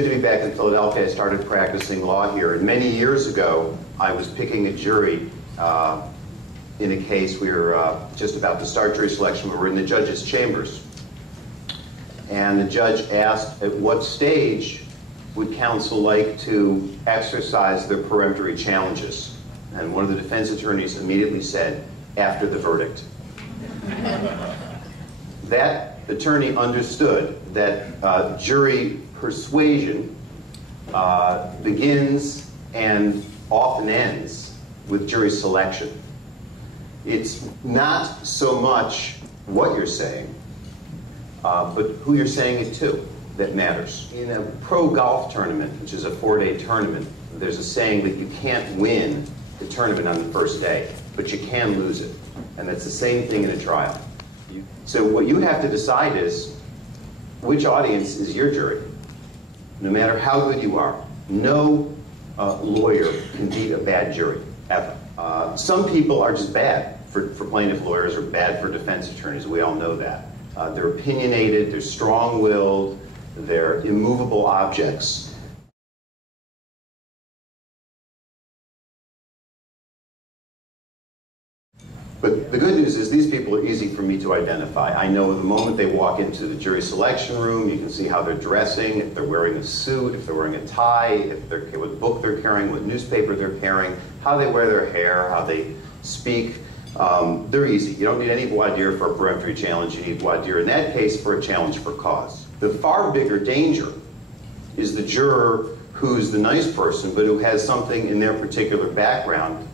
good to be back in Philadelphia. I started practicing law here, and many years ago, I was picking a jury in a case. We were just about to start jury selection. We were in the judge's chambers, and the judge asked, at what stage would counsel like to exercise their peremptory challenges? And one of the defense attorneys immediately said, after the verdict. That attorney understood that jury persuasion begins and often ends with jury selection. It's not so much what you're saying, but who you're saying it to that matters. In a pro golf tournament, which is a 4-day tournament, there's a saying that you can't win the tournament on the first day, but you can lose it. And that's the same thing in a trial. So what you have to decide is, which audience is your jury? No matter how good you are, no lawyer can beat a bad jury, ever. Some people are just bad for plaintiff lawyers or bad for defense attorneys. We all know that. They're opinionated, they're strong-willed, they're immovable objects. But the good news is these people are easy for me to identify. I know the moment they walk into the jury selection room, you can see how they're dressing, if they're wearing a suit, if they're wearing a tie, what book they're carrying, what newspaper they're carrying, how they wear their hair, how they speak. They're easy. You don't need any voir dire for a peremptory challenge. You need voir dire in that case for a challenge for cause. The far bigger danger is the juror who's the nice person, but who has something in their particular background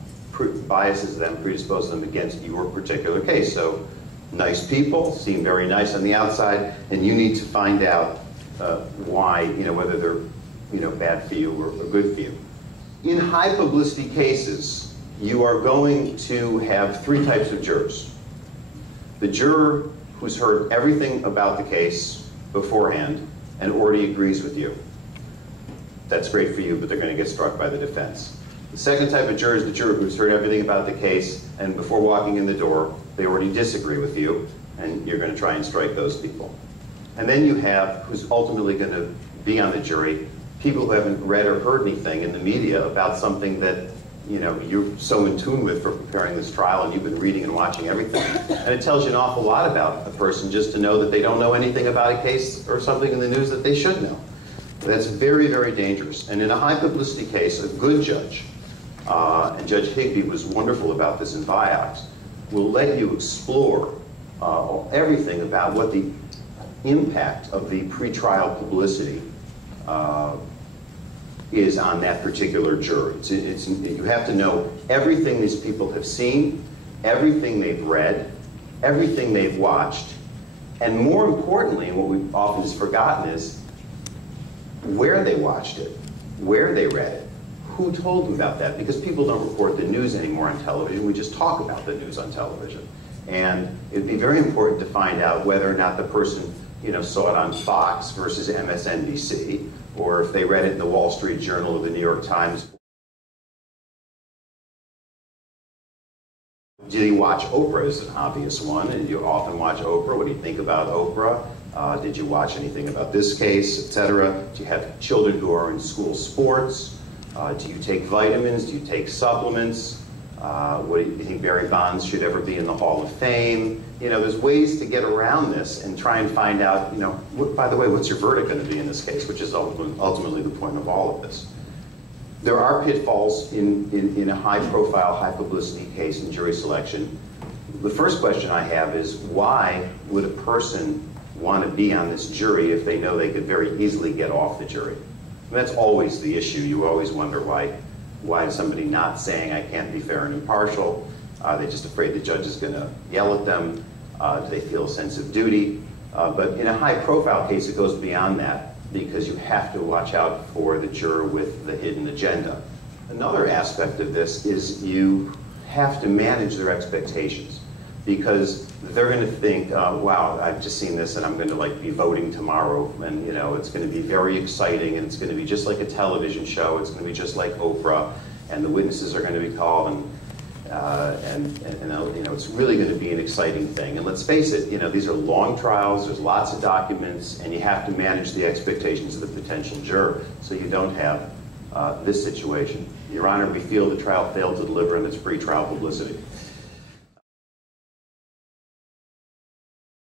biases them, predisposes them against your particular case. So nice people seem very nice on the outside, and you need to find out why, whether they're bad for you or good for you. In high publicity cases, you are going to have 3 types of jurors. The juror who's heard everything about the case beforehand and already agrees with you. That's great for you, but they're going to get struck by the defense. The second type of juror is the juror who's heard everything about the case, and before walking in the door, they already disagree with you, and you're going to try and strike those people. And then you have, who's ultimately going to be on the jury, people who haven't read or heard anything in the media about something that you're so in tune with for preparing this trial, and you've been reading and watching everything. And it tells you an awful lot about a person just to know that they don't know anything about a case or something in the news that they should know. That's very, very dangerous. And in a high publicity case, a good judge, and Judge Higbee was wonderful about this in Vioxx, will let you explore everything about what the impact of the pretrial publicity is on that particular jury. You have to know everything these people have seen, everything they've read, everything they've watched, and more importantly, and what we've often just forgotten is where they watched it, where they read it, who told them about that, because people don't report the news anymore on television. We just talk about the news on television. And it'd be very important to find out whether or not the person saw it on Fox versus MSNBC, or if they read it in the Wall Street Journal or the New York Times. Did you watch Oprah is an obvious one, and you often watch Oprah. What do you think about Oprah? Did you watch anything about this case, etc.? Do you have children who are in school sports? Do you take vitamins? Do you take supplements? What do you think Barry Bonds should ever be in the Hall of Fame? There's ways to get around this and try and find out, by the way, what's your verdict going to be in this case, which is ultimately the point of all of this. There are pitfalls in a high-profile, high-publicity case in jury selection. The first question I have is, why would a person want to be on this jury if they know they could very easily get off the jury? And that's always the issue. You always wonder why is somebody not saying, I can't be fair and impartial? They're just afraid the judge is going to yell at them. Do they feel a sense of duty? But in a high-profile case, it goes beyond that, because you have to watch out for the juror with the hidden agenda. Another aspect of this is you have to manage their expectations, because they're going to think, wow, I've just seen this and I'm going to be voting tomorrow, and it's going to be very exciting, and it's going to be just like a television show, it's going to be just like Oprah, and the witnesses are going to be called, and It's really going to be an exciting thing. And let's face it, these are long trials, there's lots of documents, and you have to manage the expectations of the potential juror so you don't have this situation. Your Honor, we feel the trial failed to deliver in its pre-trial publicity.